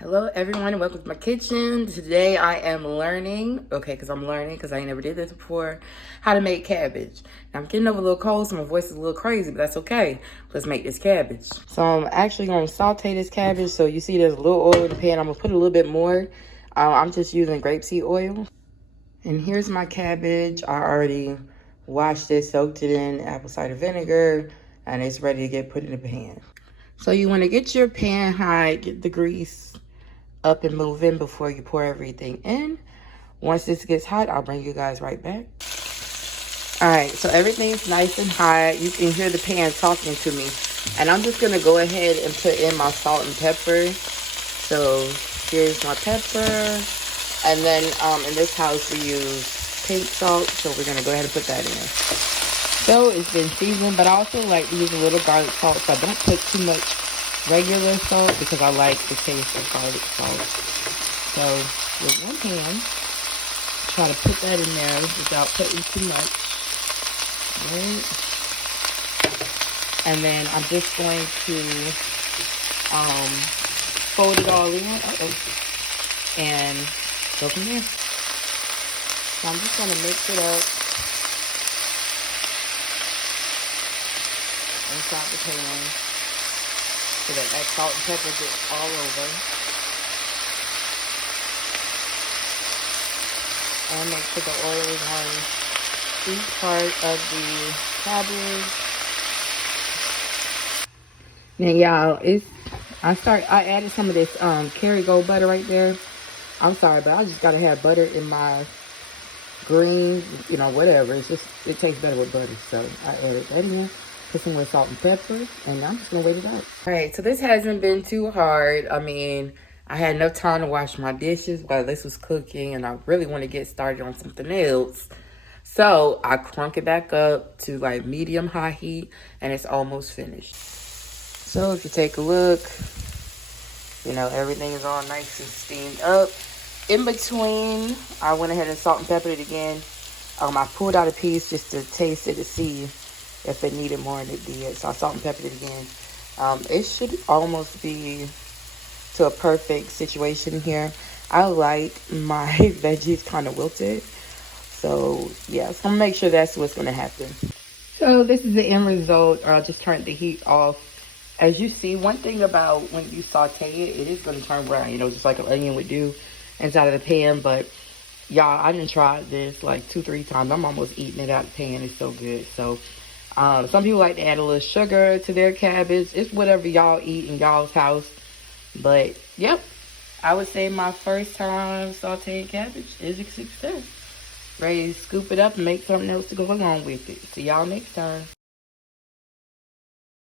Hello everyone and welcome to my kitchen. Today I am learning, because I ain't never did this before, how to make cabbage. Now I'm getting over a little cold, so my voice is a little crazy, but that's okay. Let's make this cabbage. So I'm actually going to saute this cabbage. So you see there's a little oil in the pan. I'm going to put a little bit more. I'm just using grapeseed oil. And here's my cabbage. I already washed it, soaked it in apple cider vinegar, and it's ready to get put in the pan. So you want to get your pan high, get the grease up and moving before you pour everything in. Once this gets hot, I'll bring you guys right back. All right, so everything's nice and hot. You can hear the pan talking to me. And I'm just gonna go ahead and put in my salt and pepper. So here's my pepper. And then in this house we use pink salt, so we're gonna go ahead and put that in. So it's been seasoned, but I also like to use a little garlic salt, so I don't put too much regular salt because I like the taste of garlic salt. So with one hand, try to put that in there without putting too much. Right. And then I'm just going to fold it all in and go from there. So I'm just going to mix it up inside the pan, so that salt and pepper gets all over. And make sure the oil is on each part of the cabbage. Now y'all, I added some of this Kerrygold butter right there. I'm sorry, but I just gotta have butter in my greens, whatever. It tastes better with butter. So I added that in. Put some more salt and pepper, and I'm just gonna wait it out. All right, so this hasn't been too hard. I mean, I had enough time to wash my dishes while this was cooking, and I really want to get started on something else. So I crunk it back up to like medium high heat, and it's almost finished. So if you take a look, everything is all nice and steamed up. In between, I went ahead and salt and peppered it again. I pulled out a piece just to taste it to see if it needed more than it did. So I salt and peppered it again. It should almost be to a perfect situation here. I like my veggies kind of wilted. So yeah, so I'm gonna make sure that's what's gonna happen. So this is the end result. I'll just turn the heat off. As you see, one thing about when you saute it, it is gonna turn brown, just like an onion would do inside of the pan. But y'all, I done tried this like 2-3 times. I'm almost eating it out of the pan. It's so good. So some people like to add a little sugar to their cabbage. It's whatever y'all eat in y'all's house. But, yep, I would say my first time sauteed cabbage is a success. Ready to scoop it up and make something else to go along with it. See y'all next time.